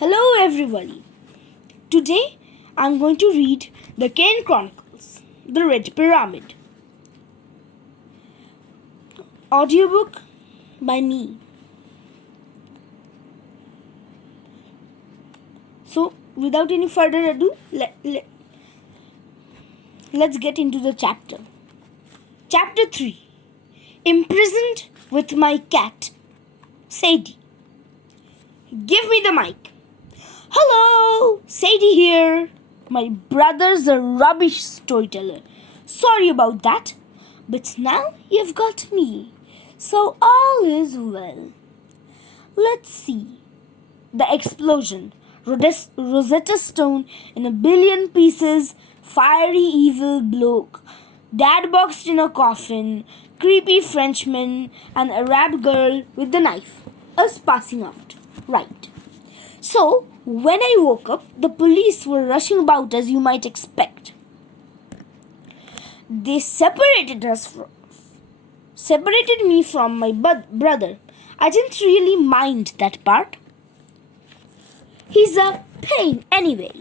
Hello everybody. Today I'm going to read the Kane Chronicles, The Red Pyramid. Audiobook by me. So without any further ado, let's get into the chapter. Chapter 3. Imprisoned with my cat, Sadie. Give me the mic. Hello, Sadie here. My brother's a rubbish storyteller. Sorry about that. But now you've got me. So all is well. Let's see. The explosion. Rosetta Stone in a billion pieces. Fiery evil bloke. Dad boxed in a coffin. Creepy Frenchman. An Arab girl with the knife. Us passing out. Right. So, when I woke up, the police were rushing about as you might expect. They separated me from my brother. I didn't really mind that part. He's a pain anyway.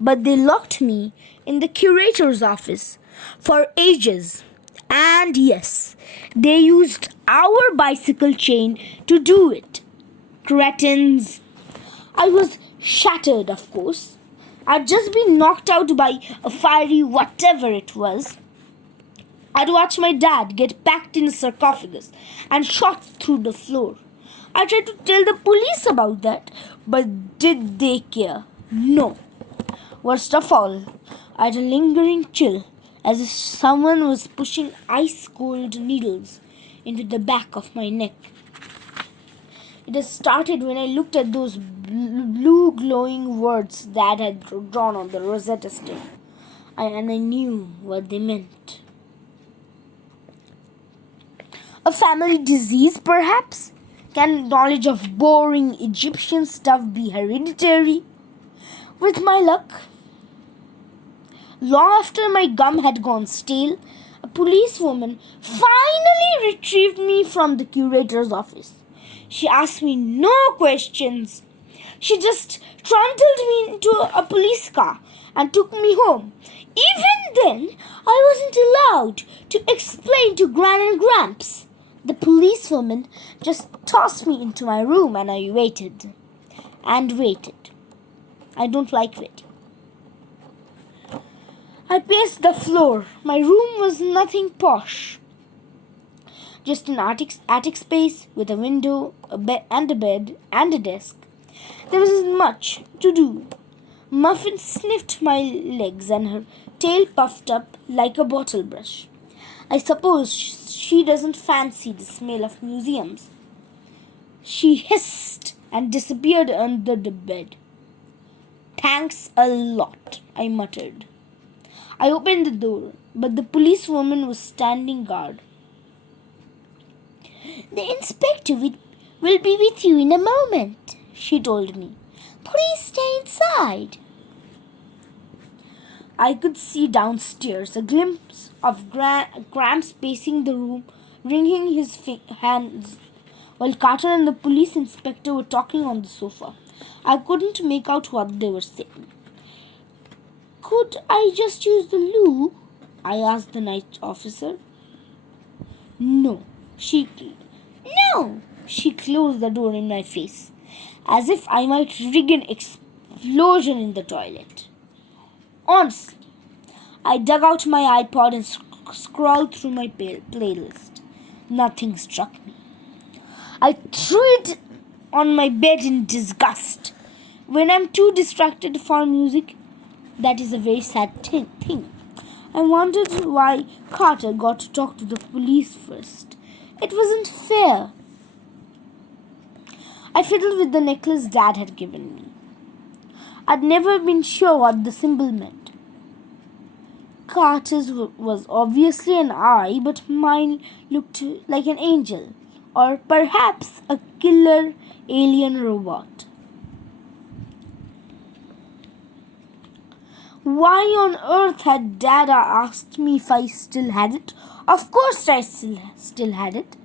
But they locked me in the curator's office for ages. And yes, they used our bicycle chain to do it. Cretins. I was shattered, of course. I'd just been knocked out by a fiery whatever it was. I'd watched my dad get packed in a sarcophagus and shot through the floor. I tried to tell the police about that, but did they care? No. Worst of all, I had a lingering chill, as if someone was pushing ice-cold needles into the back of my neck. It had started when I looked at those blue glowing words Dad had drawn on the Rosetta Stone, and I knew what they meant. A family disease, perhaps? Can knowledge of boring Egyptian stuff be hereditary? With my luck, long after my gum had gone stale, a policewoman finally retrieved me from the curator's office. She asked me no questions. She just trundled me into a police car and took me home. Even then, I wasn't allowed to explain to Gran and Gramps. The policewoman just tossed me into my room and I waited. And waited. I don't like waiting. I paced the floor. My room was nothing posh. Just an attic space with a window, a bed and a desk. There wasn't much to do. Muffin sniffed my legs and her tail puffed up like a bottle brush. I suppose she doesn't fancy the smell of museums. She hissed and disappeared under the bed. Thanks a lot, I muttered. I opened the door, but the policewoman was standing guard. The inspector will be with you in a moment, she told me. Please stay inside. I could see downstairs a glimpse of Gramps pacing the room, wringing his hands, while Carter and the police inspector were talking on the sofa. I couldn't make out what they were saying. Could I just use the loo? I asked the night officer. No, she closed the door in my face, as if I might rig an explosion in the toilet. Honestly, I dug out my iPod and scrolled through my playlist. Nothing struck me. I threw it on my bed in disgust. When I'm too distracted for music, that is a very sad thing. I wondered why Carter got to talk to the police first. It wasn't fair. I fiddled with the necklace Dad had given me. I'd never been sure what the symbol meant. Carter's was obviously an eye, but mine looked like an angel, or perhaps a killer alien robot. Why on earth had Dad asked me if I still had it? Of course I still had it.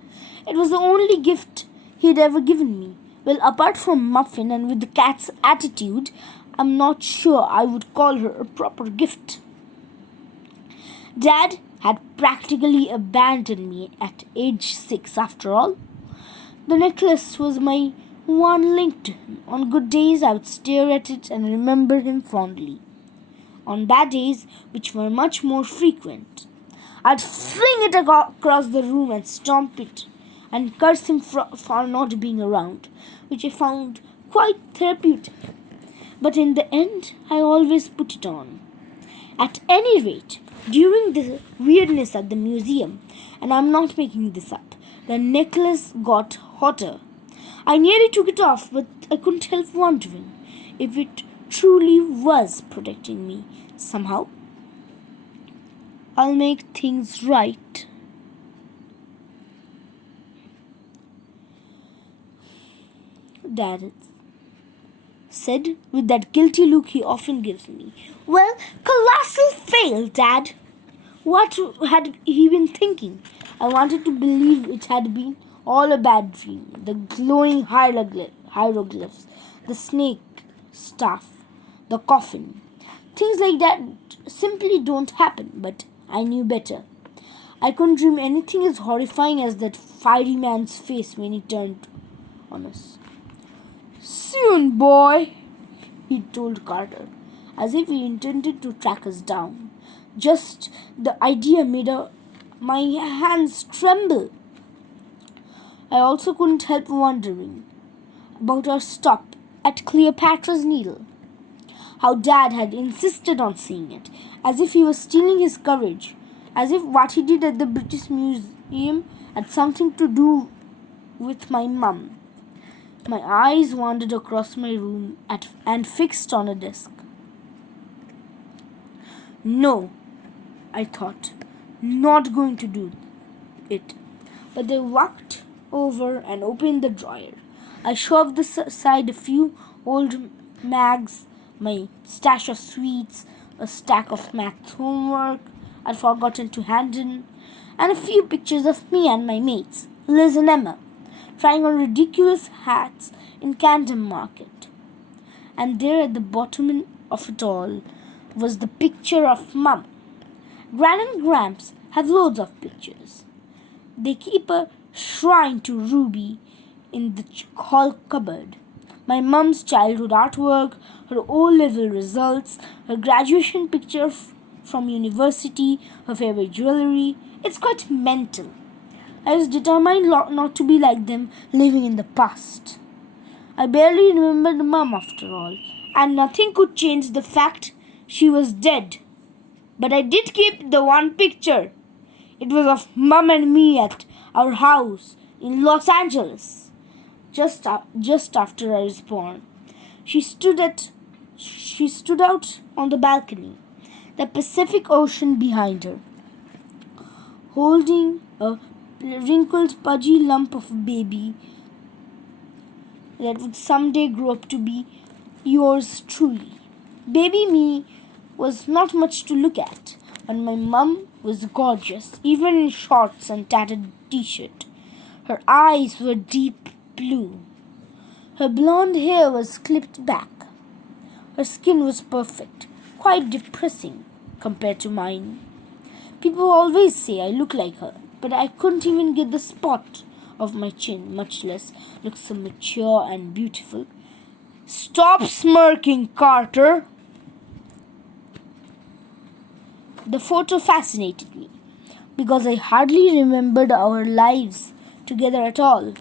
It was the only gift he'd ever given me. Well, apart from Muffin and with the cat's attitude, I'm not sure I would call her a proper gift. Dad had practically abandoned me at age 6 after all. The necklace was my one link to him. On good days, I would stare at it and remember him fondly. On bad days, which were much more frequent, I'd fling it across the room and stomp it and curse him for not being around, which I found quite therapeutic. But in the end, I always put it on. At any rate, during the weirdness at the museum, and I'm not making this up, the necklace got hotter. I nearly took it off, but I couldn't help wondering if it truly was protecting me somehow. I'll make things right. Dad said with that guilty look he often gives me. Well, colossal fail, Dad. What had he been thinking? I wanted to believe it had been all a bad dream. The glowing hieroglyphs, the snake staff, the coffin. Things like that simply don't happen, but I knew better. I couldn't dream anything as horrifying as that fiery man's face when he turned on us. Soon, boy, he told Carter, as if he intended to track us down. Just the idea made my hands tremble. I also couldn't help wondering about our stop at Cleopatra's Needle. How Dad had insisted on seeing it, as if he was stealing his courage, as if what he did at the British Museum had something to do with my mum. My eyes wandered across my room and fixed on a desk. No, I thought, not going to do it. But they walked over and opened the drawer. I shoved aside a few old mags, my stash of sweets, a stack of math homework I'd forgotten to hand in, and a few pictures of me and my mates, Liz and Emma, trying on ridiculous hats in Camden Market. And there at the bottom of it all was the picture of Mum. Gran and Gramps have loads of pictures. They keep a shrine to Ruby in the hall cupboard. My mum's childhood artwork, her O-level results, her graduation picture from university, her favorite jewelry. It's quite mental. I was determined not to be like them, living in the past. I barely remembered Mum after all, and nothing could change the fact she was dead. But I did keep the one picture. It was of Mum and me at our house in Los Angeles, just after I was born. She stood out on the balcony, the Pacific Ocean behind her, holding a wrinkled, pudgy lump of a baby that would someday grow up to be yours truly. Baby me was not much to look at, but my mum was gorgeous, even in shorts and tattered t-shirt. Her eyes were deep blue. Her blonde hair was clipped back. Her skin was perfect, quite depressing compared to mine. People always say I look like her, but I couldn't even get the spot of my chin, much less look so mature and beautiful. Stop smirking, Carter! The photo fascinated me because I hardly remembered our lives together at all.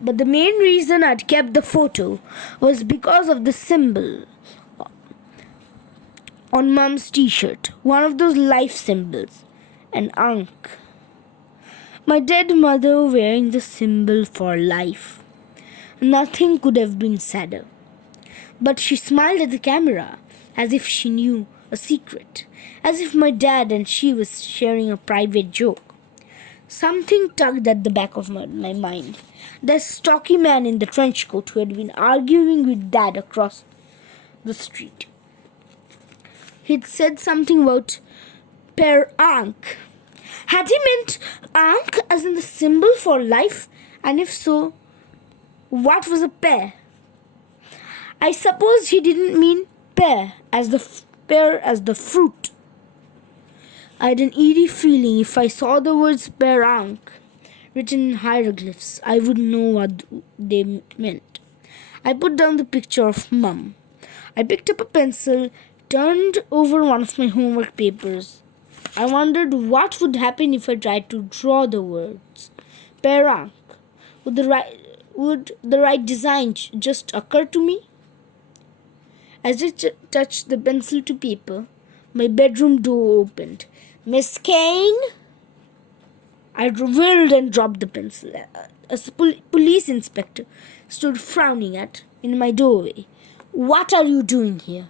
But the main reason I'd kept the photo was because of the symbol on Mum's t-shirt, one of those life symbols, an ankh. My dead mother wearing the symbol for life. Nothing could have been sadder. But she smiled at the camera as if she knew a secret, as if my dad and she was sharing a private joke. Something tugged at the back of my mind. The stocky man in the trench coat who had been arguing with Dad across the street. He'd said something about per ankh. Had he meant ankh as in the symbol for life? And if so, What was a pear? I suppose he didn't mean pear as the fruit. I had an eerie feeling if I saw the words Perank written in hieroglyphs, I would know what they meant. I put down the picture of Mum. I picked up a pencil, turned over one of my homework papers. I wondered what would happen if I tried to draw the words Perank. Would the right design just occur to me? As I touched the pencil to paper, my bedroom door opened. Miss Kane? I whirled and dropped the pencil. A police inspector stood frowning in my doorway. What are you doing here?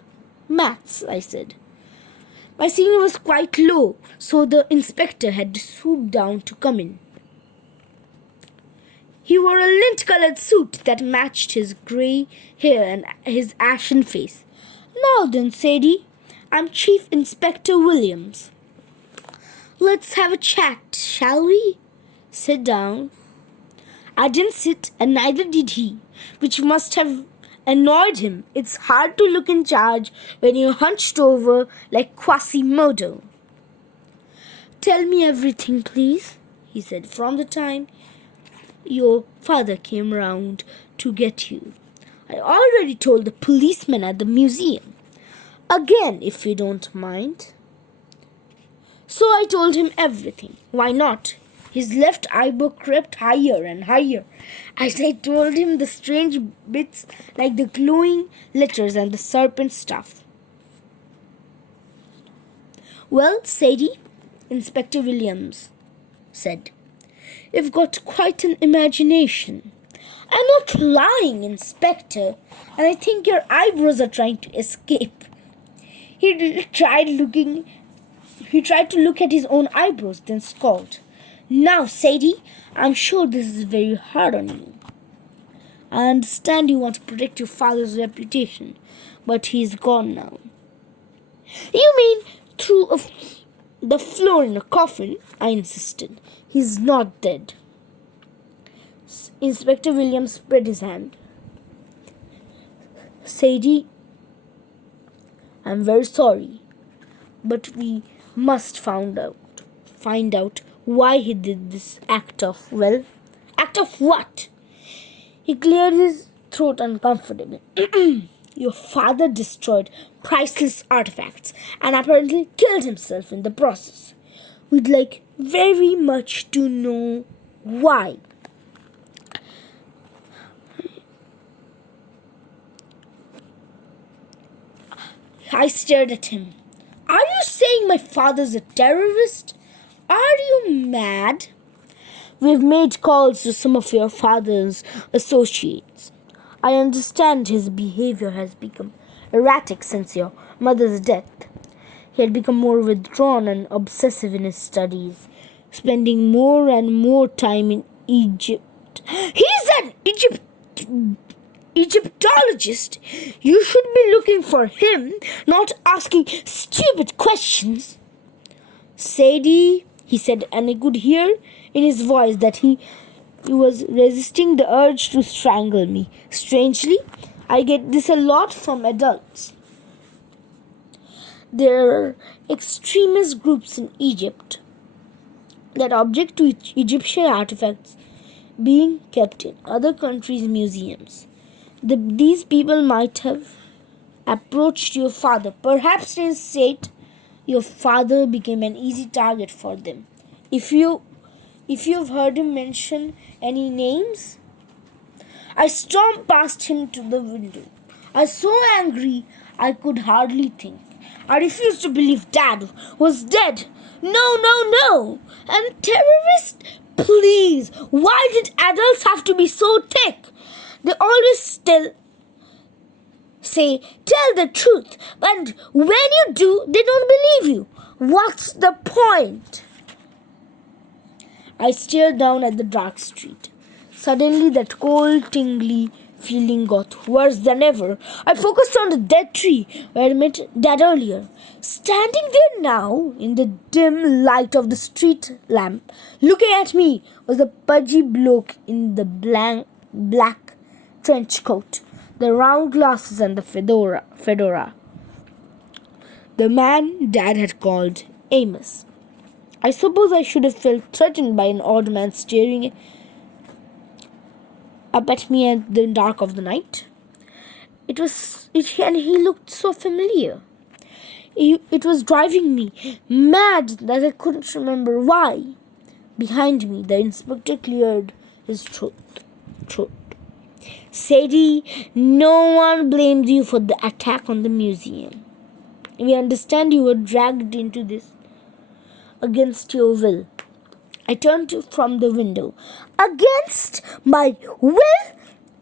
Maths, I said. My ceiling was quite low, so the inspector had to swoop down to come in. He wore a lint-colored suit that matched his grey hair and his ashen face. Now then, Sadie, I'm Chief Inspector Williams. Let's have a chat, shall we? Sit down. I didn't sit, and neither did he, which must have annoyed him. It's hard to look in charge when you're hunched over like Quasimodo. Tell me everything, please, he said, from the time your father came round to get you. I already told the policeman at the museum. Again, if you don't mind. So I told him everything. Why not? His left eyebrow crept higher and higher as I told him the strange bits like the glowing letters and the serpent stuff. Well, Sadie, Inspector Williams said, you've got quite an imagination. I'm not lying, Inspector, and I think your eyebrows are trying to escape. He tried to look at his own eyebrows, then scowled. Now, Sadie, I'm sure this is very hard on you. I understand you want to protect your father's reputation, but he's gone now. You mean through the floor in a coffin? I insisted. He's not dead. Inspector Williams spread his hand. Sadie, I'm very sorry, but we must find out why he did this act of what? He cleared his throat uncomfortably. Your father destroyed priceless artifacts and apparently killed himself in the process. We'd like very much to know why. I stared at him. Are you saying my father's a terrorist? Are you mad? We've made calls to some of your father's associates. I understand his behavior has become erratic since your mother's death. He had become more withdrawn and obsessive in his studies, spending more and more time in Egypt. He's an Egyptologist. You should be looking for him, not asking stupid questions. Sadie, he said, and I could hear in his voice that he was resisting the urge to strangle me. Strangely, I get this a lot from adults. There are extremist groups in Egypt that object to Egyptian artifacts being kept in other countries' museums. These people might have approached your father. Perhaps in state, your father became an easy target for them. If you've heard him mention any names, I stormed past him to the window. I was so angry I could hardly think. I refused to believe Dad was dead. No. And terrorist? Please, why did adults have to be so thick? They always tell the truth, but when you do, they don't believe you. What's the point? I stared down at the dark street. Suddenly, that cold, tingly feeling got worse than ever. I focused on the dead tree where I met Dad earlier. Standing there now, in the dim light of the street lamp, looking at me was a pudgy bloke in the black trench coat, the round glasses, and the fedora. The man Dad had called Amos. I suppose I should have felt threatened by an odd man staring up at me in the dark of the night. And he looked so familiar. It was driving me mad that I couldn't remember why. Behind me, the inspector cleared his throat. Sadie, no one blamed you for the attack on the museum. We understand you were dragged into this against your will. I turned from the window. Against my will?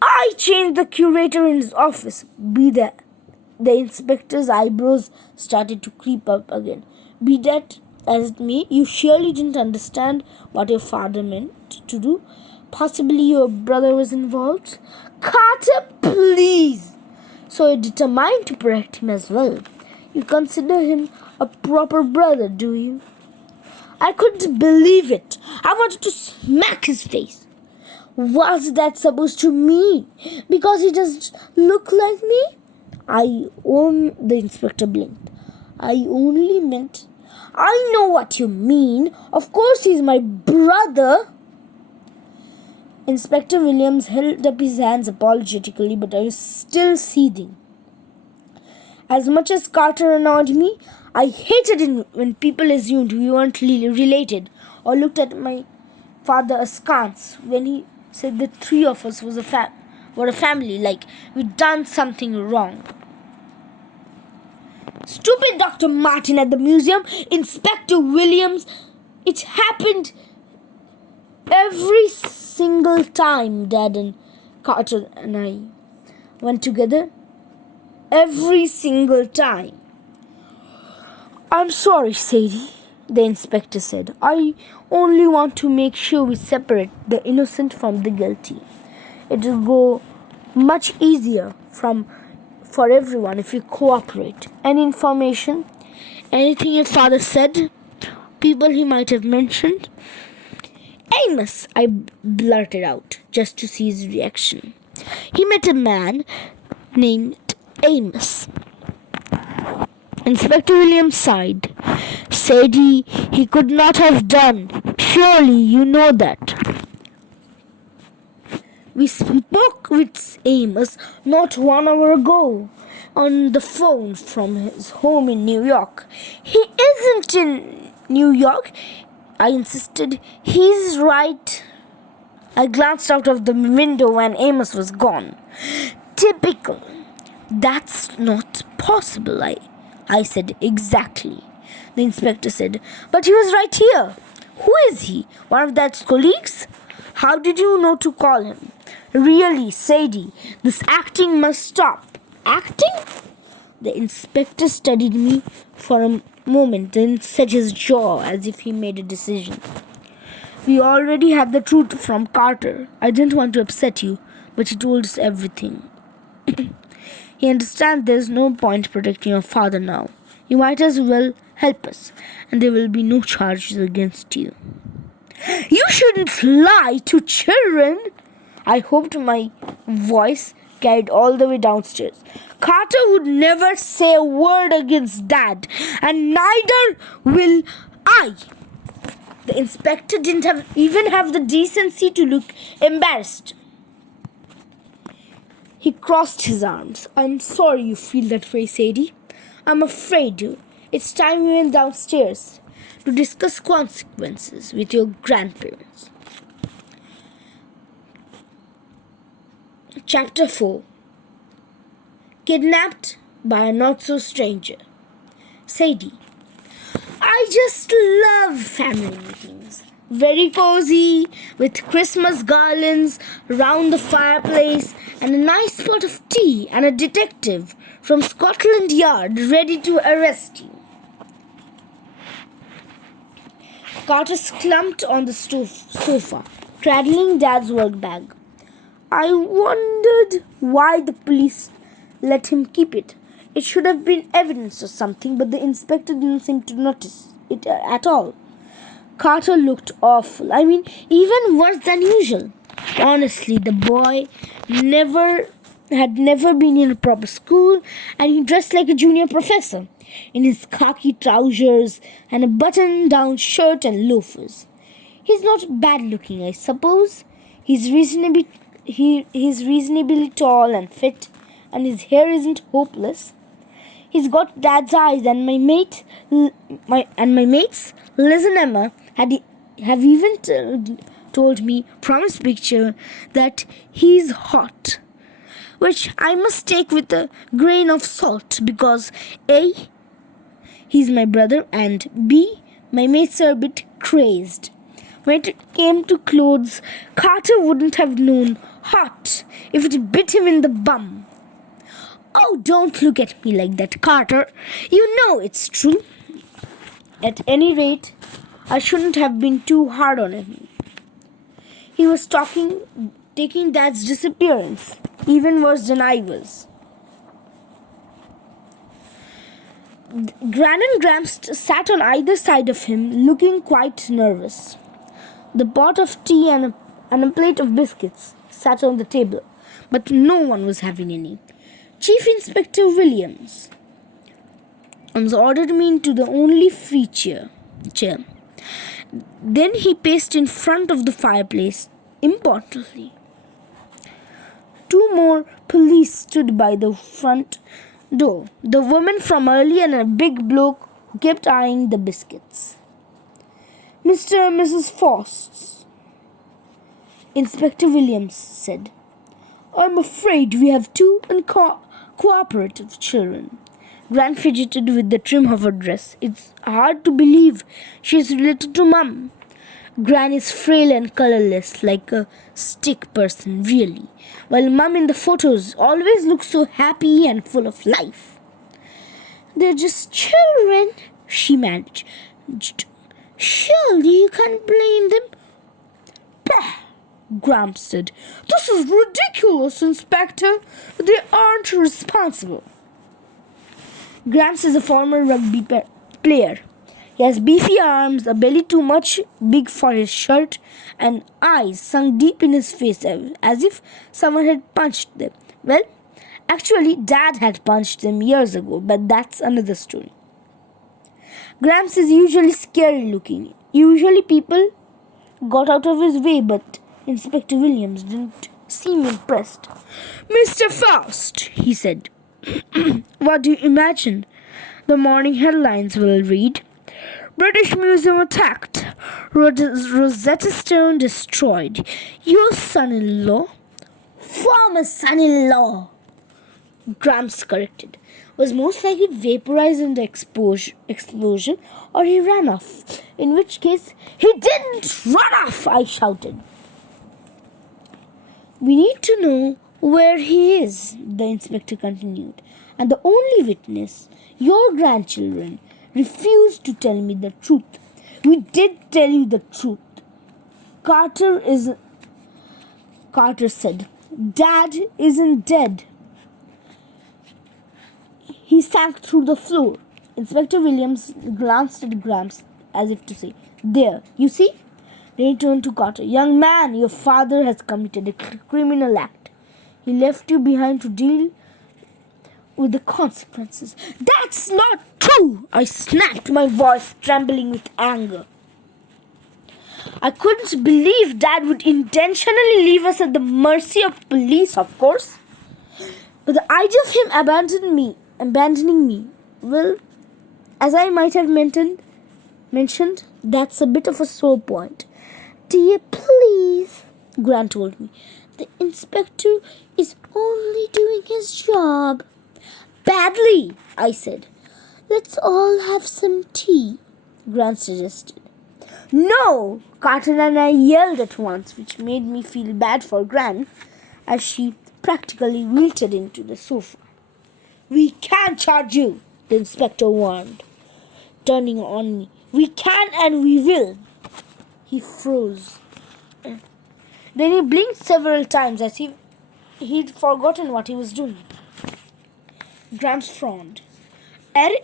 I changed the curator in his office. Be that. The inspector's eyebrows started to creep up again. Be that as it may, you surely didn't understand what your father meant to do. Possibly your brother was involved. Carter, please! So you're determined to protect him as well. You consider him a proper brother, do you? I couldn't believe it. I wanted to smack his face. What's that supposed to mean? Because he doesn't look like me? The inspector blinked. I only meant... I know what you mean. Of course he's my brother. Inspector Williams held up his hands apologetically, but I was still seething. As much as Carter annoyed me, I hated it when people assumed we weren't related or looked at my father askance when he said the three of us were a family, like we'd done something wrong. Stupid Dr. Martin at the museum, Inspector Williams. It happened every single time Dad and Carter and I went together. Every single time. I'm sorry, Sadie, the inspector said. I only want to make sure we separate the innocent from the guilty. It will go much easier for everyone if you cooperate. Any information? Anything your father said? People he might have mentioned? Amos, I blurted out, just to see his reaction. He met a man named Amos. Inspector Williams sighed. Sadie, he could not have done. Surely you know that. We spoke with Amos not 1 hour ago on the phone from his home in New York. He isn't in New York, I insisted. He's right. I glanced out of the window when Amos was gone. Typical. That's not possible, I said. Exactly, the inspector said. But he was right here. Who is he? One of Dad's colleagues? How did you know to call him? Really, Sadie, this acting must stop. Acting? The inspector studied me for a moment, then set his jaw as if he made a decision. We already had the truth from Carter. I didn't want to upset you, but he told us everything. He understands there's no point protecting your father now. You might as well help us, and there will be no charges against you. You shouldn't lie to children. I hoped my voice carried all the way downstairs. Carter would never say a word against Dad, and neither will I. The inspector didn't even have the decency to look embarrassed. He crossed his arms. I'm sorry you feel that way, Sadie. I'm afraid it's time we went downstairs to discuss consequences with your grandparents. Chapter 4. Kidnapped by a not-so-stranger. Sadie. I just love family meetings. Very cozy, with Christmas garlands around the fireplace and a nice pot of tea and a detective from Scotland Yard ready to arrest you. Carter slumped on the sofa, cradling Dad's work bag. I wondered why the police let him keep it. It should have been evidence or something, but the inspector didn't seem to notice it at all. Carter looked awful. Even worse than usual. Honestly, the boy never been in a proper school, and he dressed like a junior professor in his khaki trousers and a button-down shirt and loafers. He's not bad looking, I suppose. He's reasonably tall and fit, and his hair isn't hopeless. He's got dad's eyes, and my mates Liz and Emma have even told me from his picture that he's hot, which I must take with a grain of salt because A, he's my brother, and B, my mates are a bit crazed. When it came to clothes, Carter wouldn't have known hot if it bit him in the bum. Oh, don't look at me like that, Carter. You know it's true. At any rate, I shouldn't have been too hard on him. He was taking Dad's disappearance even worse than I was. Gran and Gramps sat on either side of him, looking quite nervous. The pot of tea and a plate of biscuits sat on the table, but no one was having any. Chief Inspector Williams ordered me into the only free chair. Then he paced in front of the fireplace, importantly. Two more police stood by the front door, the woman from earlier and a big bloke who kept eyeing the biscuits. Mr. and Mrs. Faust, Inspector Williams said, I'm afraid we have two uncooperative children. Gran fidgeted with the trim of her dress. It's hard to believe she's related to Mum. Gran is frail and colorless, like a stick person, really, while Mum in the photos always looks so happy and full of life. They're just children, she managed. Surely you can't blame them. Bah! Gramps said. This is ridiculous, Inspector. They aren't responsible. Gramps is a former rugby player. He has beefy arms, a belly too much big for his shirt, and eyes sunk deep in his face as if someone had punched them. Well, actually, Dad had punched them years ago, but that's another story. Gramps is usually scary looking. Usually people got out of his way, but Inspector Williams didn't seem impressed. Mr. Faust, he said, what do you imagine the morning headlines will read? British Museum attacked. Rosetta Stone destroyed. Your son-in-law, former son-in-law, Gramps corrected, was most likely vaporized in the explosion, or he ran off. In which case, he didn't run off, I shouted. We need to know where he is, the inspector continued, and the only witness, your grandchildren, refused to tell me the truth. We did tell you the truth. Carter said, Dad isn't dead. He sank through the floor. Inspector Williams glanced at Gramps as if to say, there, you see? Then he turned to Carter. Young man, your father has committed a criminal act. He left you behind to deal with the consequences. That's not true! I snapped, my voice trembling with anger. I couldn't believe Dad would intentionally leave us at the mercy of police, of course. But the idea of him abandoning me, well, as I might have mentioned, that's a bit of a sore point. Dear, please, Grant told me. The inspector is only doing his job. Badly, I said. Let's all have some tea, Grant suggested. No, Carter and I yelled at once, which made me feel bad for Gran as she practically wilted into the sofa. We can charge you, the inspector warned, turning on me. We can and we will. He froze. Then he blinked several times as if he'd forgotten what he was doing. Gramps frowned.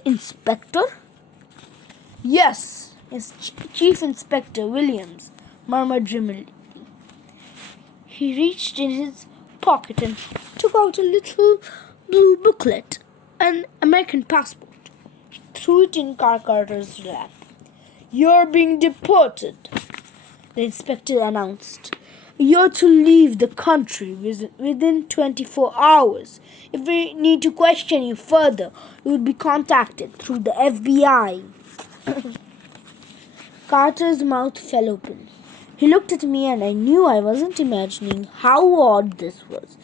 Inspector? Yes, it's Chief Inspector Williams, murmured dreamily. He reached in his pocket and took out a little blue booklet, an American passport. He threw it in Carter's lap. "You're being deported," the inspector announced. "You're to leave the country within 24 hours. If we need to question you further, you will be contacted through the FBI." Carter's mouth fell open. He looked at me and I knew I wasn't imagining how odd this was.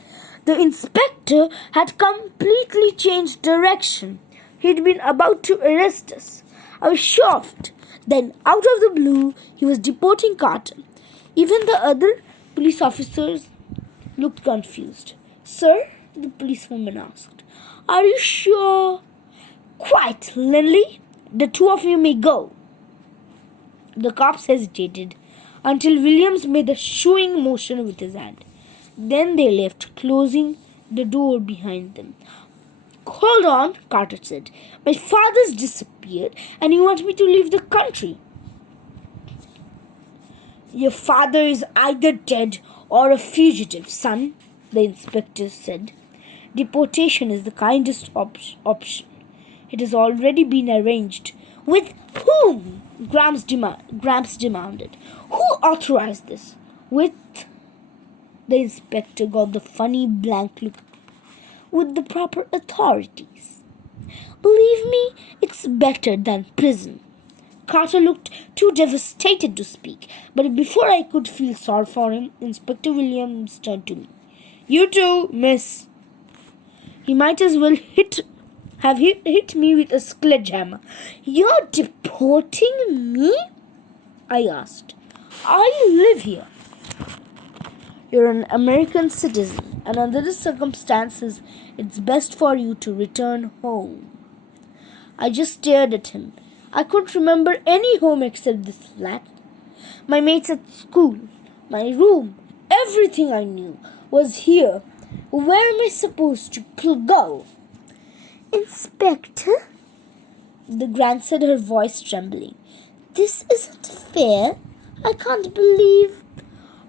The inspector had completely changed direction. He'd been about to arrest us. I was shocked. Then, out of the blue, he was deporting Carter. Even the other police officers looked confused. "Sir," the policewoman asked, "are you sure?" "Quite, Lindley. The two of you may go." The cops hesitated until Williams made a shooing motion with his hand. Then they left, closing the door behind them. "Hold on," Carter said. "My father's disappeared and you want me to leave the country." "Your father is either dead or a fugitive, son," the inspector said. "Deportation is the kindest option. It has already been arranged." "With whom?" Gramps demanded. "Who authorized this?" "With..." The inspector got the funny blank look. "With the proper authorities. Believe me, it's better than prison." Carter looked too devastated to speak, but before I could feel sorry for him, Inspector Williams turned to me. "You too, miss." He might as well have hit me with a sledgehammer. "You're deporting me?" I asked. "I live here." "You're an American citizen, and under the circumstances, it's best for you to return home." I just stared at him. I couldn't remember any home except this flat. My mates at school, my room, everything I knew was here. Where am I supposed to go? "Inspector," the Grant said, her voice trembling. "This isn't fair. I can't believe..."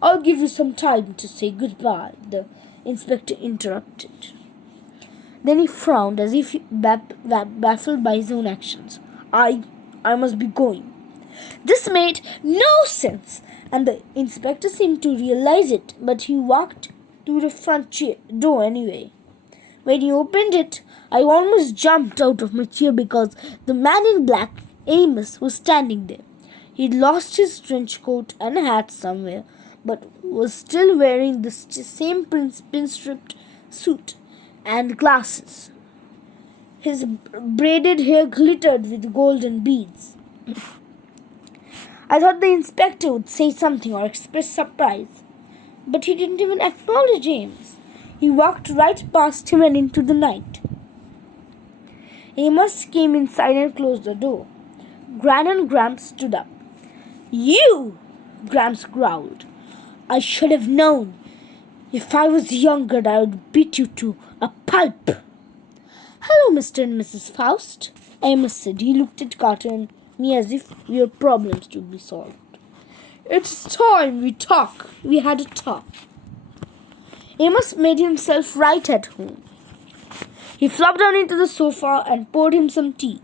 "I'll give you some time to say goodbye," the inspector interrupted. Then he frowned as if baffled by his own actions. I must be going." This made no sense, and the inspector seemed to realize it, but he walked to the front door anyway. When he opened it, I almost jumped out of my chair because the man in black, Amos, was standing there. He'd lost his trench coat and hat somewhere, but was still wearing the same pinstriped suit and glasses. His braided hair glittered with golden beads. I thought the inspector would say something or express surprise, but he didn't even acknowledge Amos. He walked right past him and into the night. Amos came inside and closed the door. Gran and Gramps stood up. "You!" Gramps growled. "I should have known. If I was younger, I would beat you to a pulp." "Hello, Mr. and Mrs. Faust," Amos said. He looked at Carter and me as if we had problems to be solved. "It's time we had a talk." Amos made himself right at home. He flopped down into the sofa and poured him some tea.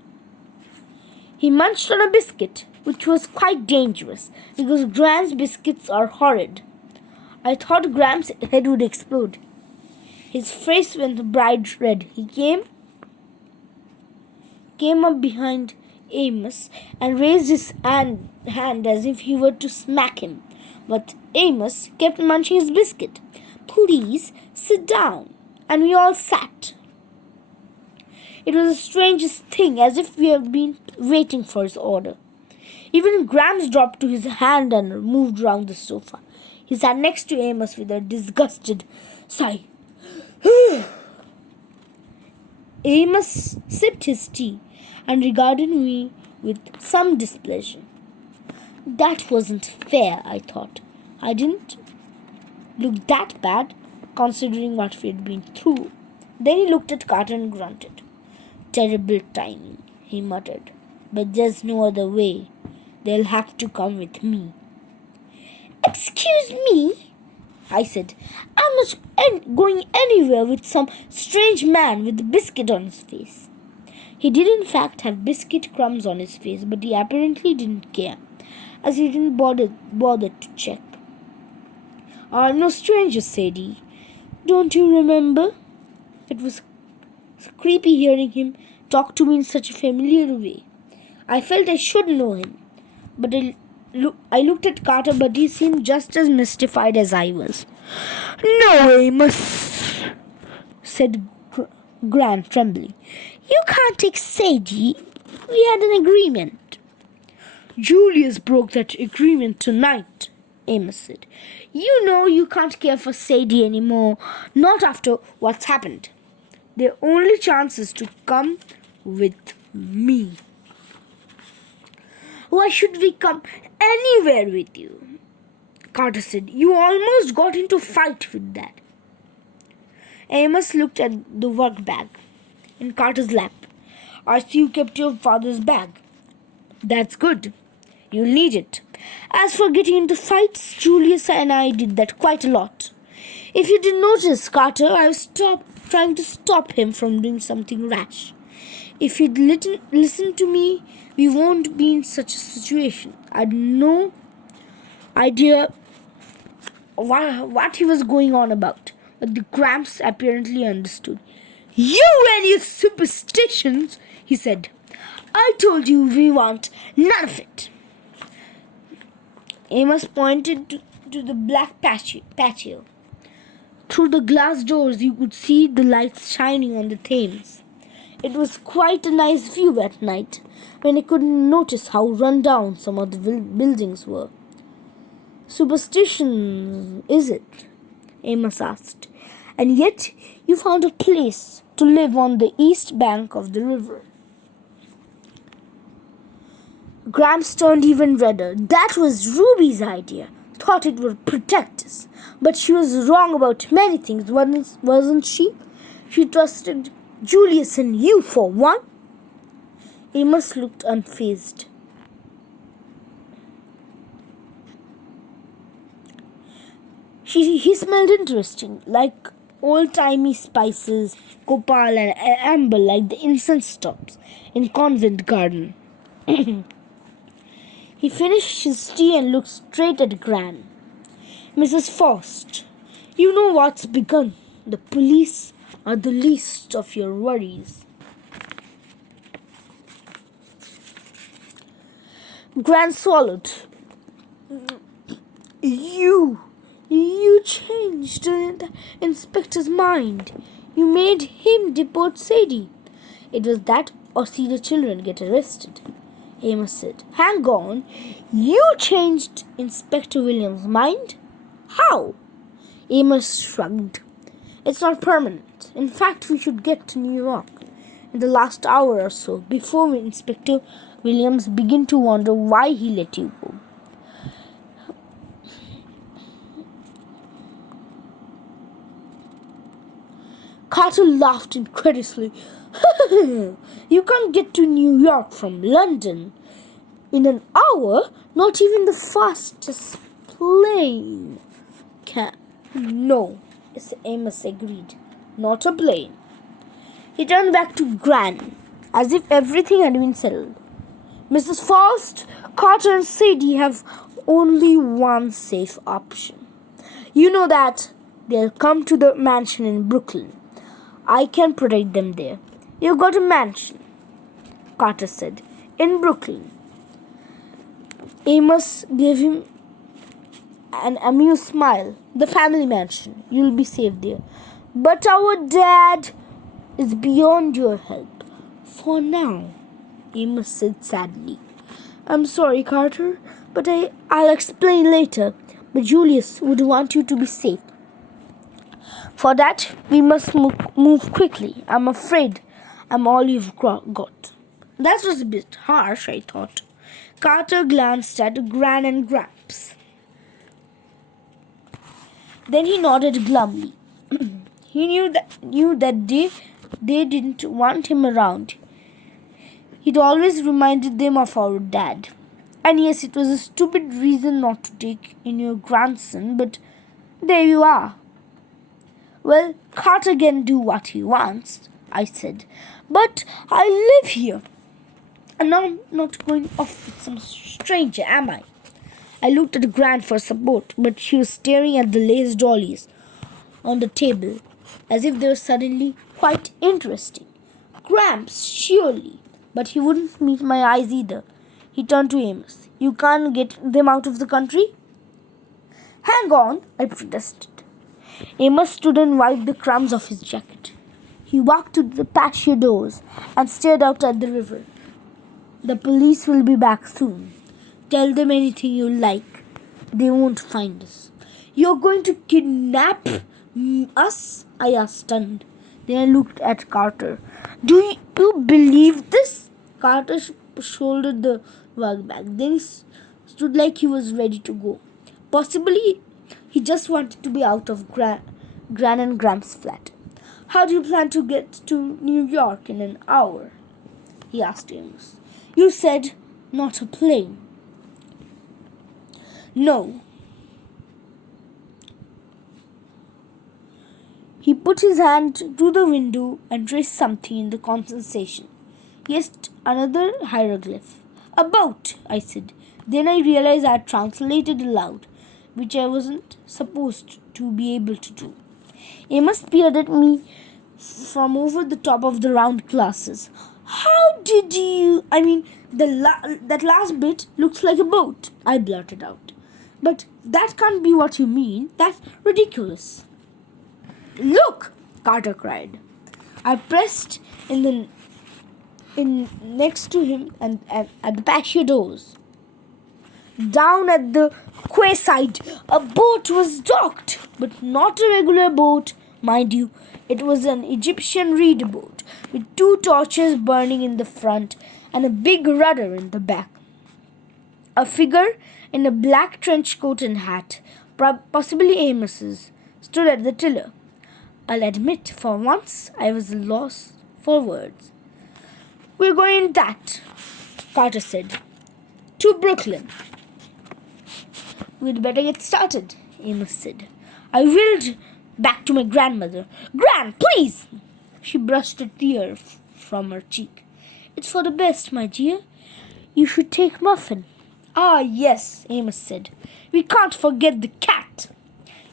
He munched on a biscuit, which was quite dangerous because Gram's biscuits are horrid. I thought Gram's head would explode. His face went bright red. He came up behind Amos and raised his hand as if he were to smack him. But Amos kept munching his biscuit. "Please sit down." And we all sat. It was the strangest thing, as if we had been waiting for his order. Even Gramps dropped to his hand and moved round the sofa. He sat next to Amos with a disgusted sigh. Amos sipped his tea and regarded me with some displeasure. That wasn't fair, I thought. I didn't look that bad, considering what we had been through. Then he looked at Carter and grunted. "Terrible timing," he muttered. "But there's no other way. They'll have to come with me." "Excuse me," I said. I'm not going anywhere with some strange man with a biscuit on his face. He did in fact have biscuit crumbs on his face, but he apparently didn't care, as he didn't bother to check. I'm no stranger, said he. Don't you remember? It was creepy hearing him talk to me in such a familiar way. I felt I should know him, but I looked at Carter, but he seemed just as mystified as I was. No, Amos, said Grant, trembling. You can't take Sadie. We had an agreement. Julius broke that agreement tonight, Amos said. You know you can't care for Sadie anymore, not after what's happened. Their only chance is to come with me. Why should we come anywhere with you? Carter said. You almost got into a fight with that. Amos looked at the work bag in Carter's lap. I see you kept your father's bag. That's good. You'll need it. As for getting into fights, Julius and I did that quite a lot. If you didn't notice, Carter, I was trying to stop him from doing something rash. If he'd listened to me, we won't be in such a situation. I'd no idea what he was going on about, but the Gramps apparently understood. You and your superstitions, he said. I told you we want none of it. Amos pointed to the black patio. Through the glass doors you could see the lights shining on the Thames. It was quite a nice view at night, when I couldn't notice how run down some of the buildings were. Superstition, is it? Amos asked. And yet you found a place to live on the east bank of the river. Gramps turned even redder. That was Ruby's idea. Thought it would protect us. But she was wrong about many things, wasn't she? She trusted Julius and you for one. Amos looked unfazed. He smelled interesting, like old-timey spices, copal and amber, like the incense stops in Convent Garden. He finished his tea and looked straight at Gran. Mrs. Faust, you know what's begun. The police are the least of your worries. Gran swallowed. You changed the inspector's mind. You made him deport Sadie. It was that or see the children get arrested. Amos said. Hang on. You changed Inspector Williams' mind? How? Amos shrugged. It's not permanent. In fact, we should get to New York in the last hour or so before Inspector Williams begin to wonder why he let you go. Carter laughed incredulously. You can't get to New York from London in an hour, not even the fastest plane can. No, Amos agreed. Not a plane. He turned back to Gran, as if everything had been settled. Mrs. Faust, Carter and Sadie have only one safe option. You know that. They'll come to the mansion in Brooklyn. I can protect them there. You've got a mansion, Carter said, in Brooklyn. Amos gave him an amused smile. The family mansion. You'll be safe there. But our dad is beyond your help. For now, Amos said sadly. I'm sorry, Carter, but I'll explain later. But Julius would want you to be safe. For that, we must move quickly. I'm afraid I'm all you've got. That was a bit harsh, I thought. Carter glanced at Gran and Gramps. Then he nodded glumly. He knew that they didn't want him around. He'd always reminded them of our dad. And yes, it was a stupid reason not to take in your grandson, but There you are. Well, Carter can do what he wants, I said. But I live here. And I'm not going off with some stranger, am I? I looked at Gran for support, but she was staring at the lace dollies on the table as if they were suddenly quite interesting. Gramps, surely. But he wouldn't meet my eyes either. He turned to Amos. You can't get them out of the country? Hang on, I protested. Amos stood and wiped the crumbs off his jacket. He walked to the patio doors and stared out at the river. The police will be back soon. Tell them anything you like. They won't find us. You're going to kidnap us? I asked, stunned. Then I looked at Carter. Do you believe this? Carter shouldered the work bag. Then he stood like he was ready to go. Possibly he just wanted to be out of Gran and Gramps' flat. How do you plan to get to New York in an hour? He asked Amos. You said not a plane. No. He put his hand to the window and traced something in the condensation. Yes, another hieroglyph. A boat, I said. Then I realized I had translated aloud, which I wasn't supposed to be able to do. Amos peered at me from over the top of the round glasses. How did you... that last bit looks like a boat, I blurted out. But that can't be what you mean. That's ridiculous. Look, Carter cried. I pressed in next to him and at the patio doors. Down at the quayside, a boat was docked, but not a regular boat, mind you. It was an Egyptian reed boat with 2 torches burning in the front and a big rudder in the back. A figure in a black trench coat and hat, possibly Amos's, stood at the tiller. I'll admit, for once, I was lost for words. We're going that, Carter said. To Brooklyn. We'd better get started, Amos said. I wheeled back to my grandmother. Gran, please! She brushed a tear from her cheek. It's for the best, my dear. You should take Muffin. Ah, yes, Amos said. We can't forget the cat.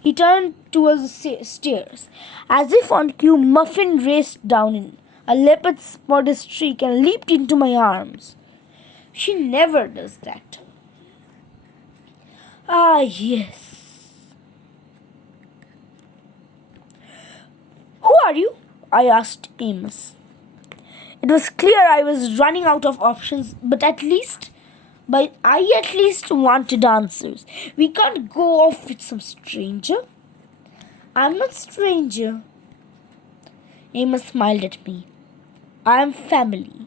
He turned towards the stairs. As if on cue, Muffin raced down in a leopard spotted streak and leaped into my arms. She never does that. Ah, yes. Who are you? I asked Amos. It was clear I was running out of options, but I at least wanted answers. We can't go off with some stranger. I'm not stranger. Amos smiled at me. I'm family.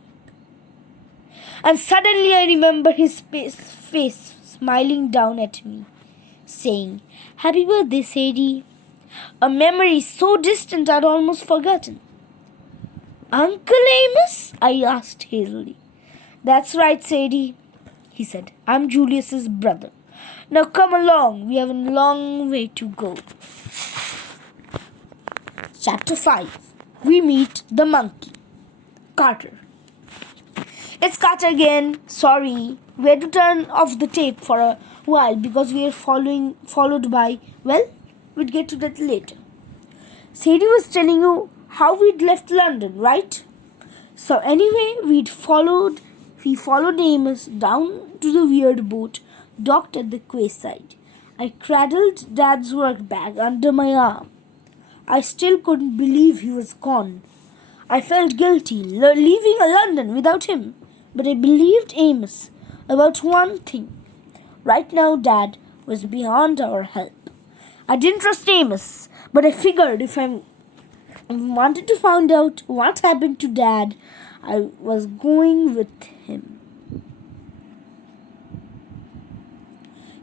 And suddenly I remember his face smiling down at me, saying, Happy birthday, Sadie. A memory so distant I'd almost forgotten. Uncle Amos? I asked hazily. That's right, Sadie, he said. I'm Julius's brother. Now come along. We have a long way to go. Chapter 5. We meet the monkey. Carter. It's Carter again. Sorry. We had to turn off the tape for a while because we are followed by, well, we'd get to that later. Sadie was telling you how we'd left London, right? So anyway, we followed Amos down to the weird boat docked at the quayside. I cradled Dad's work bag under my arm. I still couldn't believe he was gone. I felt guilty leaving London without him, but I believed Amos about one thing. Right now, Dad was beyond our help. I didn't trust Amos, but I figured if I wanted to find out what happened to Dad, I was going with him.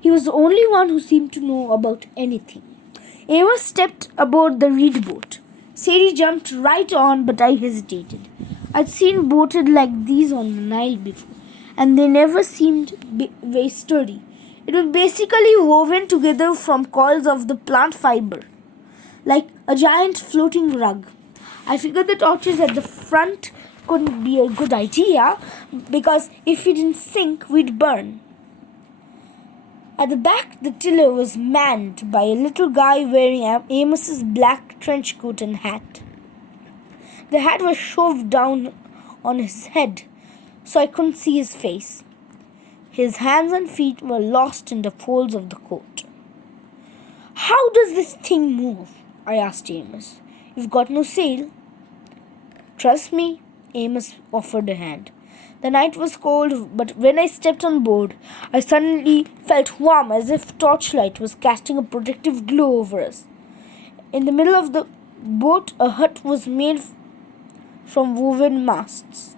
He was the only one who seemed to know about anything. Amos stepped aboard the reed boat. Sadie jumped right on, but I hesitated. I'd seen boated like these on the Nile before, and they never seemed very sturdy. It was basically woven together from coils of the plant fiber, like a giant floating rug. I figured the torches at the front couldn't be a good idea because if we didn't sink, we'd burn. At the back, the tiller was manned by a little guy wearing Amos's black trench coat and hat. The hat was shoved down on his head, so I couldn't see his face. His hands and feet were lost in the folds of the coat. "How does this thing move?" I asked Amos. "You've got no sail." "Trust me," Amos offered a hand. The night was cold, but when I stepped on board, I suddenly felt warm as if torchlight was casting a protective glow over us. In the middle of the boat, a hut was made from woven mats.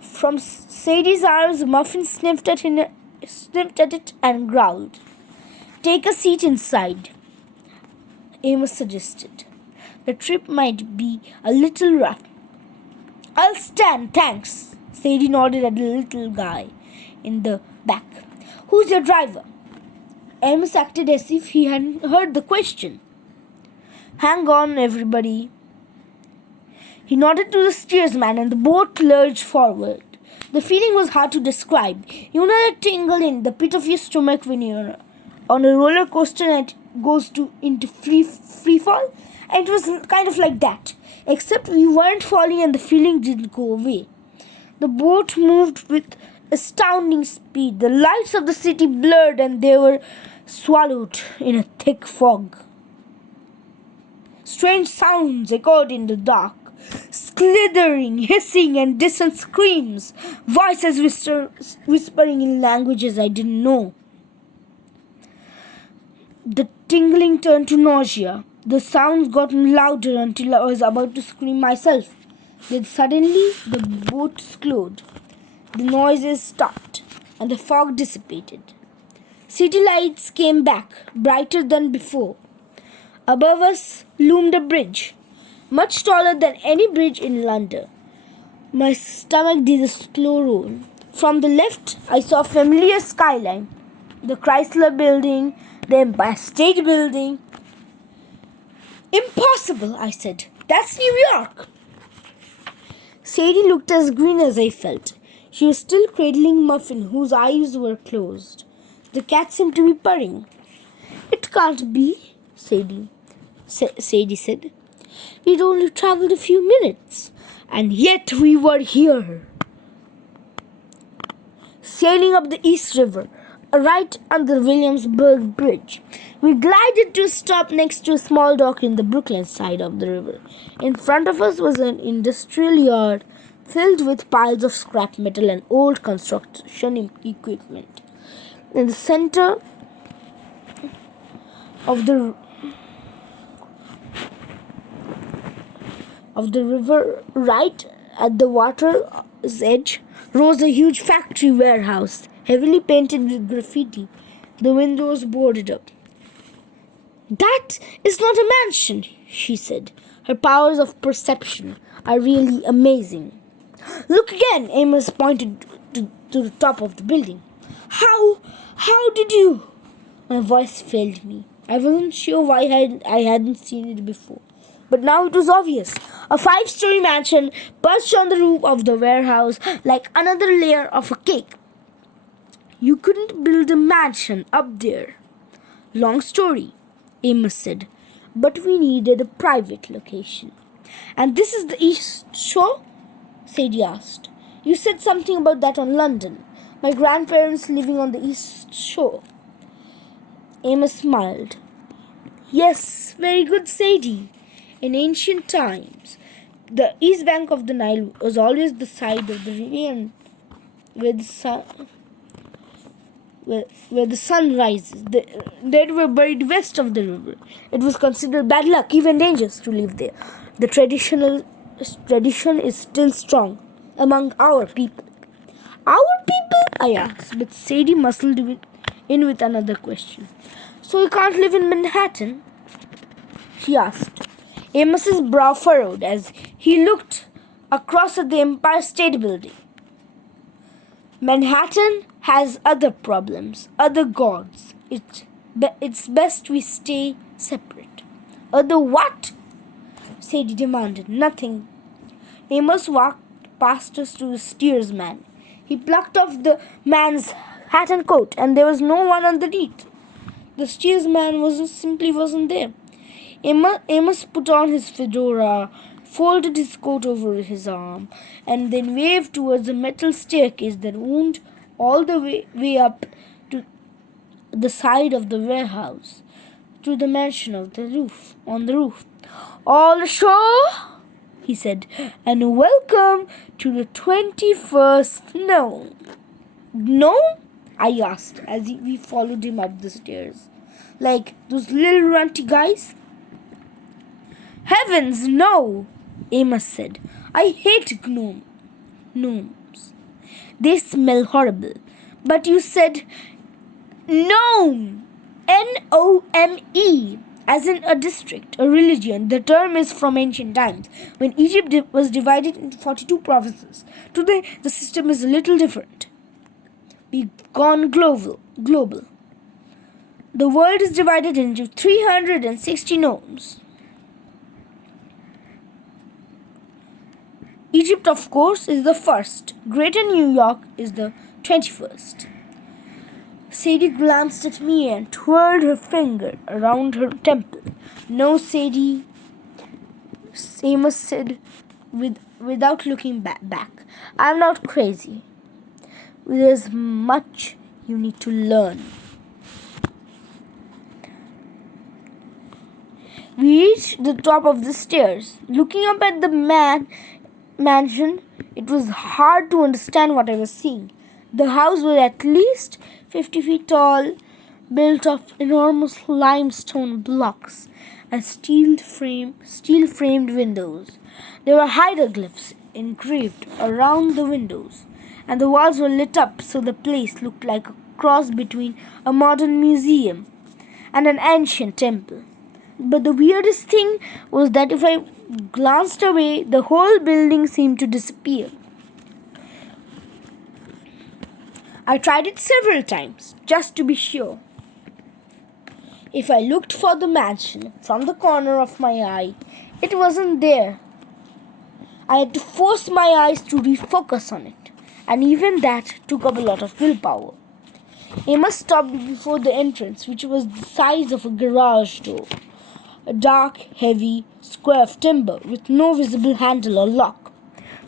From Sadie's arms, Muffin sniffed at it and growled. "Take a seat inside," Amos suggested. "The trip might be a little rough." "I'll stand, thanks." Sadie nodded at the little guy in the back. "Who's your driver?" Amos acted as if he hadn't heard the question. "Hang on, everybody." He nodded to the steersman and the boat lurched forward. The feeling was hard to describe. You know that tingle in the pit of your stomach when you're on a roller coaster and it goes into free fall? And it was kind of like that. Except we weren't falling and the feeling didn't go away. The boat moved with astounding speed. The lights of the city blurred and they were swallowed in a thick fog. Strange sounds echoed in the dark. Slithering, hissing, and distant screams. Voices whispering in languages I didn't know. The tingling turned to nausea. The sounds got louder until I was about to scream myself. Then suddenly the boat slowed. The noises stopped and the fog dissipated. City lights came back, brighter than before. Above us loomed a bridge, much taller than any bridge in London. My stomach did a slow roll. From the left, I saw a familiar skyline. The Chrysler Building, the Empire State Building. "Impossible," I said. "That's New York." Sadie looked as green as I felt. She was still cradling Muffin, whose eyes were closed. The cat seemed to be purring. "It can't be," Sadie said. "We'd only traveled a few minutes, and yet we were here." Sailing up the East River, right under Williamsburg Bridge, we glided to a stop next to a small dock in the Brooklyn side of the river. In front of us was an industrial yard filled with piles of scrap metal and old construction equipment. In the center of the river, right at the water's edge, rose a huge factory warehouse, heavily painted with graffiti, the windows boarded up. "That is not a mansion," she said. Her powers of perception are really amazing. "Look again," Amos pointed to the top of the building. How did you?" My voice failed me. I wasn't sure why I hadn't seen it before. But now it was obvious. A 5-story mansion perched on the roof of the warehouse like another layer of a cake. "You couldn't build a mansion up there." "Long story," Amos said. "But we needed a private location." "And this is the East Shore?" Sadie asked. "You said something about that on London. My grandparents living on the East Shore." Amos smiled. "Yes, very good, Sadie. In ancient times, the east bank of the Nile was always the side of the river where the sun rises. The dead were buried west of the river. It was considered bad luck, even dangerous, to live there. The tradition is still strong among our people." "Our people?" I asked, but Sadie muscled in with another question. "So you can't live in Manhattan?" she asked. Amos's brow furrowed as he looked across at the Empire State Building. "Manhattan has other problems, other gods. It's best we stay separate. Other what? Sadie demanded. Nothing. Amos walked past us to the steersman. He plucked off the man's hat and coat, and there was no one underneath. The steersman simply wasn't there. Amos put on his fedora, folded his coat over his arm, and then waved towards a metal staircase that wound all the way up to the side of the warehouse, to the mansion on the roof. All ashore, he said, and welcome to the 21st gnome. Gnome? I asked as we followed him up the stairs. Like those little runty guys? Heavens, no, Amos said. I hate gnomes. They smell horrible. But you said gnome. Nome. As in a district, a religion. The term is from ancient times, when Egypt was divided into 42 provinces. Today, the system is a little different. We've gone global. The world is divided into 360 gnomes. Egypt, of course, is the first. Greater New York is the 21st. Sadie glanced at me and twirled her finger around her temple. No, Sadie, Amos said without looking back. I'm not crazy. There's much you need to learn. We reached the top of the stairs. Looking up at the mansion, it was hard to understand what I was seeing. The house was at least 50 feet tall, built of enormous limestone blocks and steel-framed windows. There were hieroglyphs engraved around the windows, and the walls were lit up so the place looked like a cross between a modern museum and an ancient temple. But the weirdest thing was that if I glanced away, the whole building seemed to disappear. I tried it several times, just to be sure. If I looked for the mansion from the corner of my eye, it wasn't there. I had to force my eyes to refocus on it, and even that took up a lot of willpower. Amos stopped before the entrance, which was the size of a garage door. A dark, heavy square of timber with no visible handle or lock.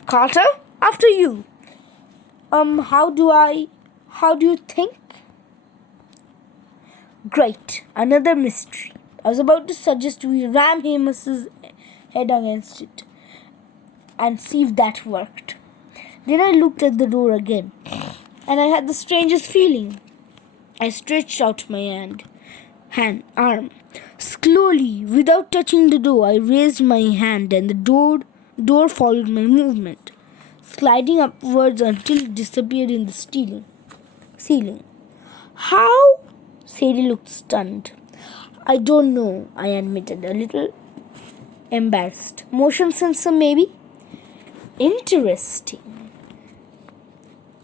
Carter, after you. How do you think? Great, another mystery. I was about to suggest we ram Amos's head against it and see if that worked. Then I looked at the door again, and I had the strangest feeling. I stretched out my arm. Slowly, without touching the door, I raised my hand, and the door followed my movement, sliding upwards until it disappeared in the ceiling. How? Sadie looked stunned. I don't know, I admitted, a little embarrassed. Motion sensor, maybe? Interesting.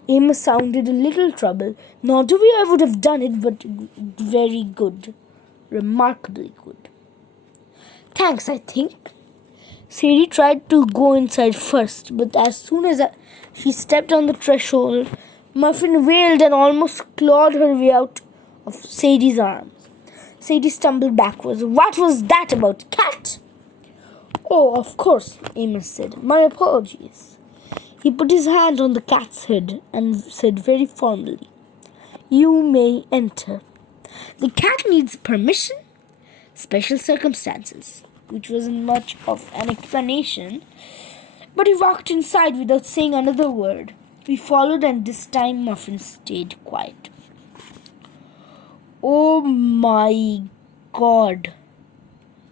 Amos sounded a little troubled. Not the way I would have done it, but very good. Remarkably good. Thanks, I think. Sadie tried to go inside first, but as soon as she stepped on the threshold, Muffin wailed and almost clawed her way out of Sadie's arms. Sadie stumbled backwards. What was that about? Cat? Oh, of course, Amos said. My apologies. He put his hand on the cat's head and said very formally, You may enter. The cat needs permission? Special circumstances, which wasn't much of an explanation, but he walked inside without saying another word. We followed, and this time Muffin stayed quiet. Oh my God!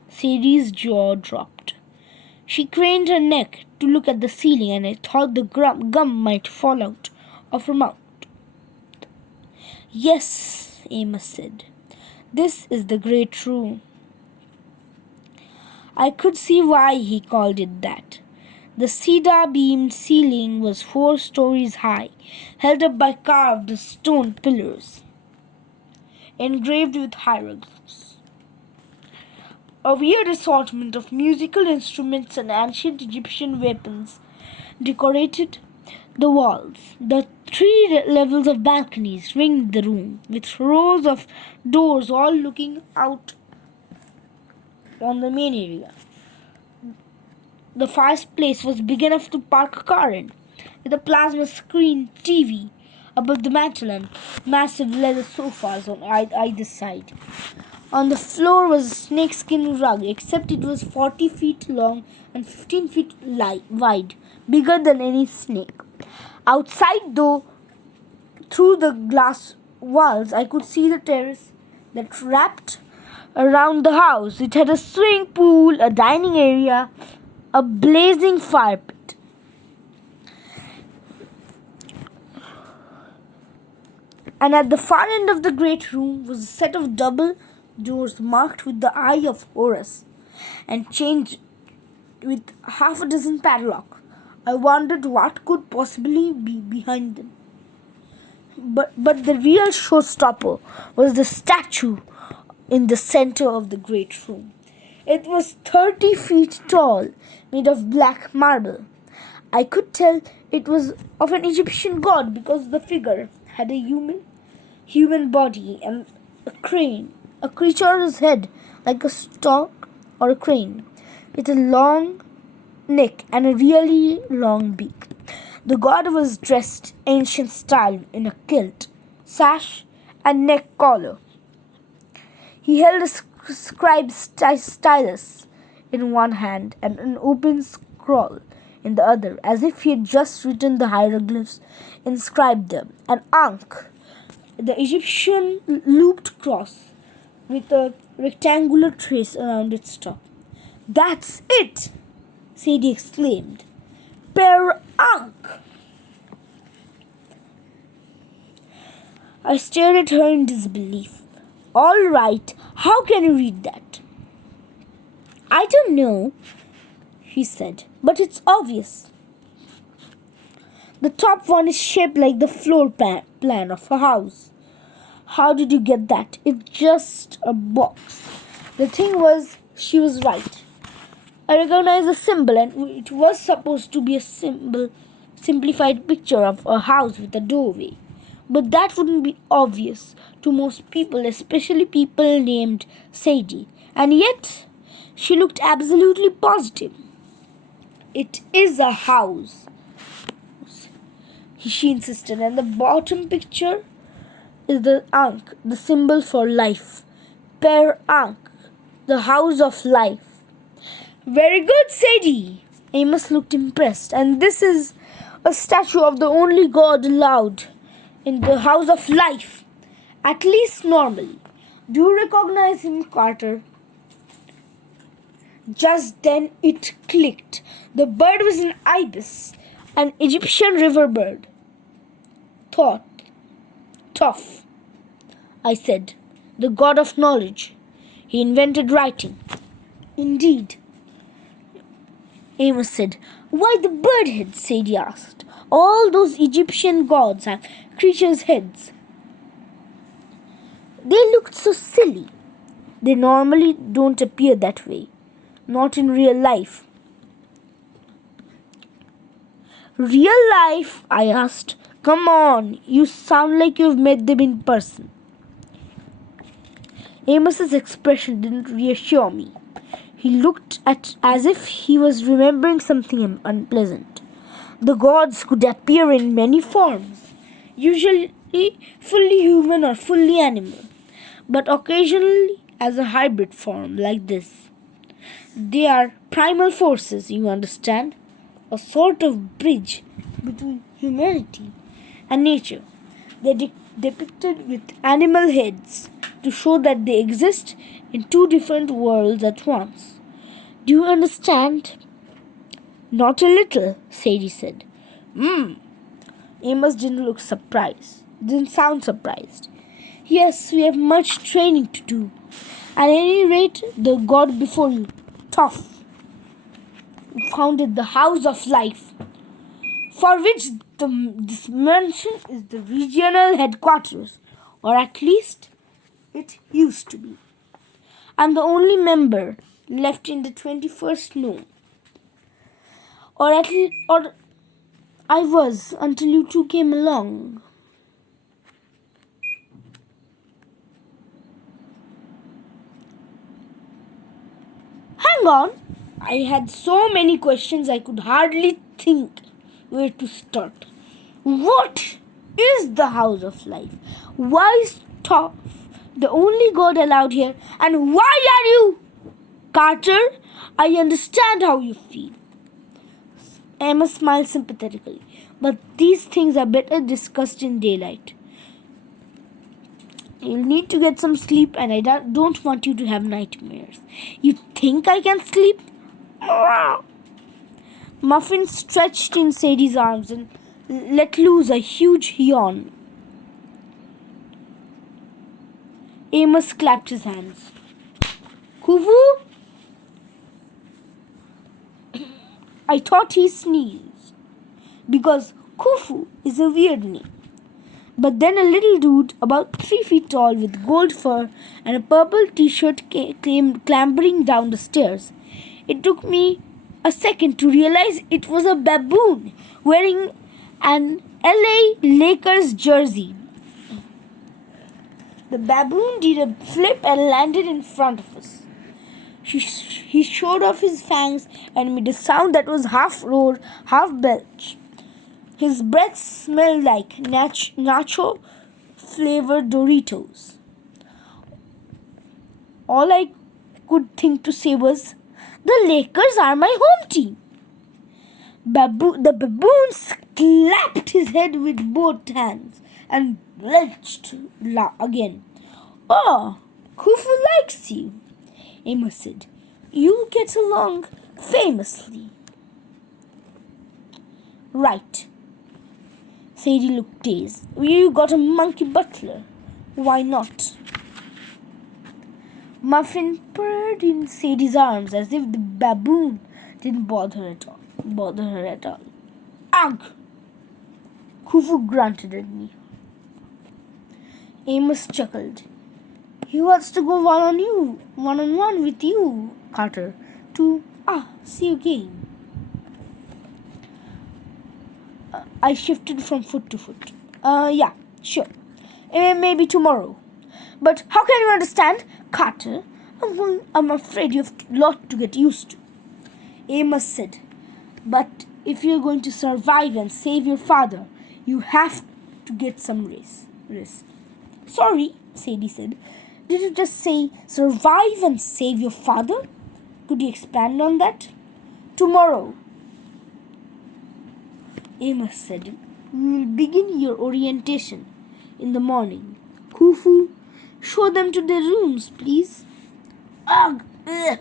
Sadie's jaw dropped. She craned her neck to look at the ceiling, and I thought the gum might fall out of her mouth. Yes, Amos said. This is the great room. I could see why he called it that. The cedar-beamed ceiling was 4 stories high, held up by carved stone pillars, engraved with hieroglyphs. A weird assortment of musical instruments and ancient Egyptian weapons decorated the walls. The 3 levels of balconies ringed the room, with rows of doors all looking out on the main area. The fireplace was big enough to park a car in, with a plasma screen TV above the mantel and massive leather sofas on either side. On the floor was a snakeskin rug, except it was 40 feet long and 15 feet wide, bigger than any snake. Outside, though, through the glass walls, I could see the terrace that wrapped around the house. It had a swimming pool, a dining area, a blazing fire pit. And at the far end of the great room was a set of double doors marked with the Eye of Horus and chained with half a dozen padlocks. I wondered what could possibly be behind them. But the real showstopper was the statue in the center of the great room. It was 30 feet tall, made of black marble. I could tell it was of an Egyptian god because the figure had a human body and a creature's head like a stork or a crane, with a long neck and a really long beak. The god was dressed ancient style in a kilt, sash, and neck collar. He held a scribe's stylus in one hand and an open scroll in the other, as if he had just written the hieroglyphs inscribed there. An ankh, the Egyptian looped cross, with a rectangular trace around its top. "That's it!" Sadie exclaimed. "Per Ankh!" I stared at her in disbelief. "All right, how can you read that?" "I don't know," she said, "but it's obvious. The top one is shaped like the floor plan of a house." "How did you get that?" "It's just a box." The thing was, she was right. I recognized the symbol, and it was supposed to be a simplified picture of a house with a doorway. But that wouldn't be obvious to most people, especially people named Sadie. And yet, she looked absolutely positive. "It is a house," she insisted, "and the bottom picture is the Ankh, the symbol for life. Per Ankh, the house of life." "Very good, Sadie." Amos looked impressed. "And this is a statue of the only god allowed in the house of life, at least normally. Do you recognize him, Carter?" Just then it clicked. The bird was an ibis, an Egyptian river bird. Thoth, I said, "the god of knowledge. He invented writing." "Indeed," Amos said. "Why the bird head?" Sadie asked. "All those Egyptian gods have creatures' heads." "They looked so silly." "They normally don't appear that way. Not in real life." "Real life?" I asked. "Come on, you sound like you've met them in person." Amos's expression didn't reassure me. He looked as if he was remembering something unpleasant. The gods could appear in many forms, usually fully human or fully animal, but occasionally as a hybrid form like this. They are primal forces, you understand, a sort of bridge between humanity and nature. They depicted with animal heads to show that they exist in 2 different worlds at once. Do you understand? Not a little, Sadie said. Amos didn't sound surprised. Yes, we have much training to do. At any rate, the god before you, Tough. founded the House of Life, for which this mansion is the regional headquarters, or at least it used to be. I'm the only member left in the 21st known, or I was until you two came along. Hang on, I had so many questions I could hardly think where to start. What is the House of Life? Why is Toph the only god allowed here? And why are you? Carter, I understand how you feel. Emma smiled sympathetically. But these things are better discussed in daylight. You'll need to get some sleep, and I don't want you to have nightmares. You think I can sleep? Muffin stretched in Sadie's arms and let loose a huge yawn. Amos clapped his hands. Kuvu? I thought he sneezed, because Kufu is a weird name. But then a little dude about 3 feet tall with gold fur and a purple t-shirt came clambering down the stairs. It took me a second to realize it was a baboon wearing an LA Lakers jersey. The baboon did a flip and landed in front of us. He showed off his fangs and made a sound that was half roar, half belch. His breath smelled like nacho-flavored Doritos. All I could think to say was, the Lakers are my home team. The baboon slapped his head with both hands and belched again. Oh, Kufu likes you, Amos said. You get along famously. Right. Sadie looked dazed. You got a monkey butler. Why not? Muffin purred in Sadie's arms as if the baboon didn't bother her at all. Ugh! Kufu grunted at me. Amos chuckled. He wants to go one-on-one with you, Carter, to see a game. I shifted from foot to foot. Yeah, sure. Maybe tomorrow. But how can you understand, Carter? I'm afraid you have a lot to get used to. Amos said. But if you're going to survive and save your father, you have to get some rest. Sorry, Sadie said. Did you just say survive and save your father? Could you expand on that? Tomorrow, Amos said. We will begin your orientation in the morning. Kufu, show them to their rooms, please. Ugh! Ugh.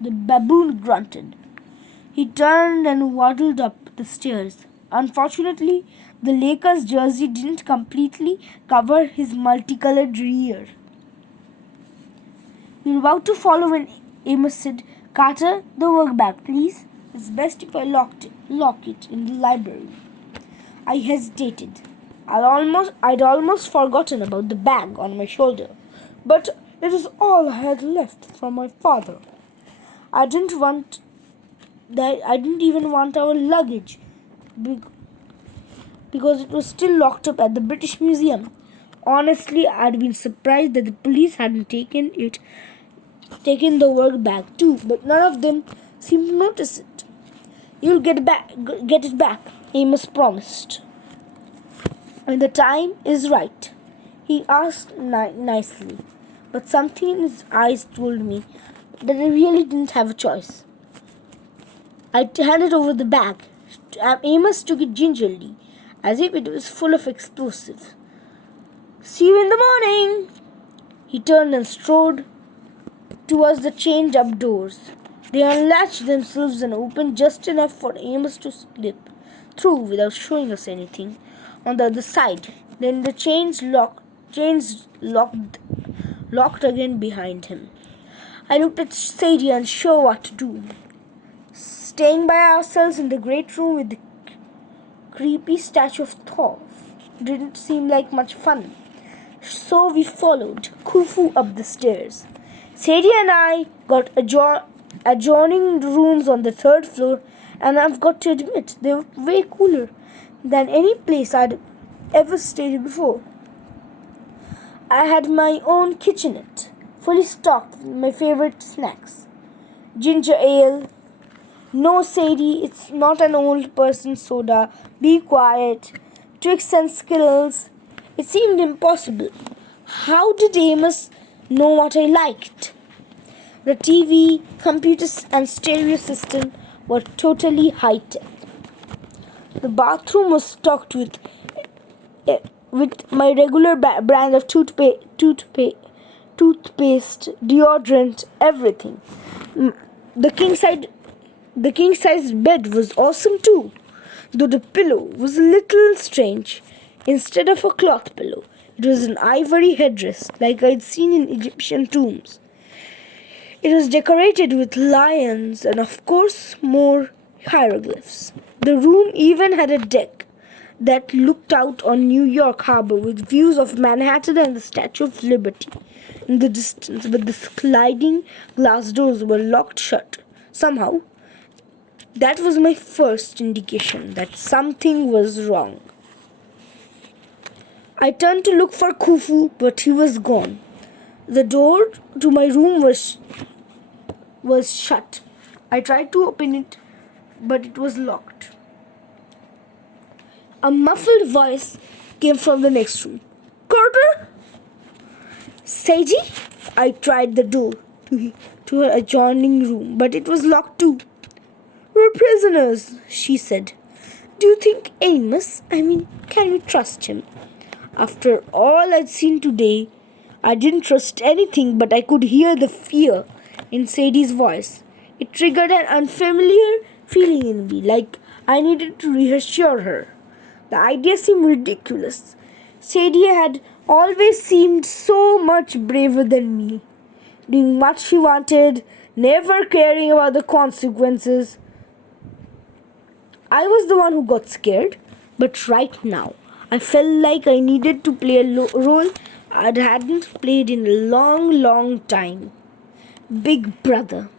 The baboon grunted. He turned and waddled up the stairs. Unfortunately, the Lakers jersey didn't completely cover his multicolored rear. We were about to follow when Amos said, Carter, the work bag, please. It's best if I lock it in the library. I hesitated. I'd almost forgotten about the bag on my shoulder, but it was all I had left from my father. I didn't even want our luggage because it was still locked up at the British Museum. Honestly, I'd been surprised that the police hadn't taken the work bag too, but none of them seemed to notice it. You'll get it back, Amos promised. When the time is right, he asked nicely, but something in his eyes told me that I really didn't have a choice. I handed over the bag. Amos took it gingerly, as if it was full of explosives. See you in the morning. He turned and strode towards the chained-up doors. They unlatched themselves and opened just enough for Amos to slip through without showing us anything on the other side. Then the chains locked again behind him. I looked at Sadie, unsure what to do. Staying by ourselves in the great room with the creepy statue of Thor didn't seem like much fun. So we followed Khufu up the stairs. Sadie and I got adjoining rooms on the third floor, and I've got to admit they were way cooler than any place I'd ever stayed before. I had my own kitchenette, fully stocked with my favorite snacks. Ginger ale. No, Sadie, it's not an old person soda. Be quiet. Tricks and Skittles. It seemed impossible. How did Amos know what I liked? The TV, computers, and stereo system were totally high-tech. The bathroom was stocked with my regular brand of toothpaste, deodorant, everything. The king size bed was awesome too, though the pillow was a little strange. Instead of a cloth pillow, it was an ivory headdress like I'd seen in Egyptian tombs. It was decorated with lions and, of course, more hieroglyphs. The room even had a deck that looked out on New York Harbor with views of Manhattan and the Statue of Liberty in the distance, but the sliding glass doors were locked shut. Somehow, that was my first indication that something was wrong. I turned to look for Khufu, but he was gone. The door to my room was shut. I tried to open it, but it was locked. A muffled voice came from the next room. Carter? Sadie? I tried the door to her adjoining room, but it was locked too. We're prisoners, she said. Do you think can we trust him? After all I'd seen today, I didn't trust anything, but I could hear the fear in Sadie's voice. It triggered an unfamiliar feeling in me, like I needed to reassure her. The idea seemed ridiculous. Sadie had always seemed so much braver than me, doing what she wanted, never caring about the consequences. I was the one who got scared, but right now, I felt like I needed to play a role I hadn't played in a long, long time. Big brother.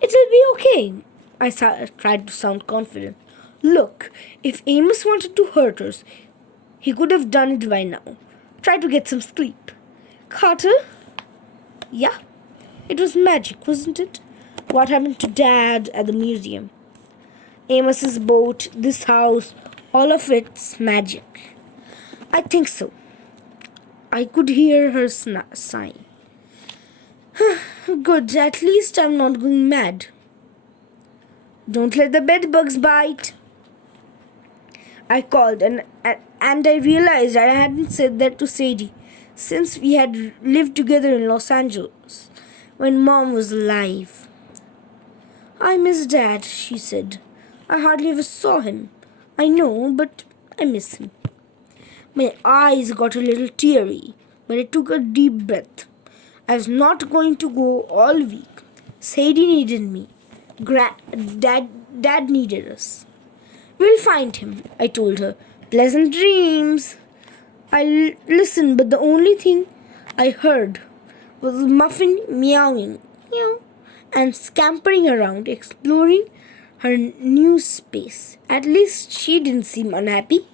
It'll be okay. I tried to sound confident. Look, if Amos wanted to hurt us, he could have done it by now. Try to get some sleep. Carter? Yeah, it was magic, wasn't it? What happened to Dad at the museum? Amos's boat, this house, all of it's magic. I think so. I could hear her sigh. Good, at least I'm not going mad. Don't let the bed bugs bite. I called and I realized I hadn't said that to Sadie since we had lived together in Los Angeles when Mom was alive. I miss Dad, she said. I hardly ever saw him. I know, but I miss him. My eyes got a little teary, but I took a deep breath. I was not going to go all week. Sadie needed me. Dad needed us. We'll find him, I told her. Pleasant dreams. I listened, but the only thing I heard was Muffin meowing, meow, and scampering around, exploring her new space. At least she didn't seem unhappy.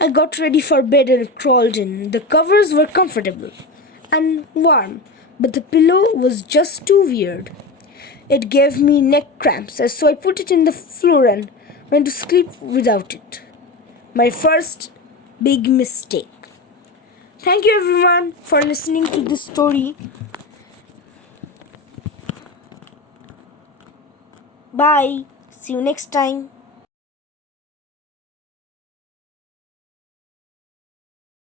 I got ready for bed and crawled in. The covers were comfortable and warm, but the pillow was just too weird. It gave me neck cramps, so I put it in the floor and went to sleep without it. My first big mistake. Thank you everyone for listening to this story. Bye. See you next time.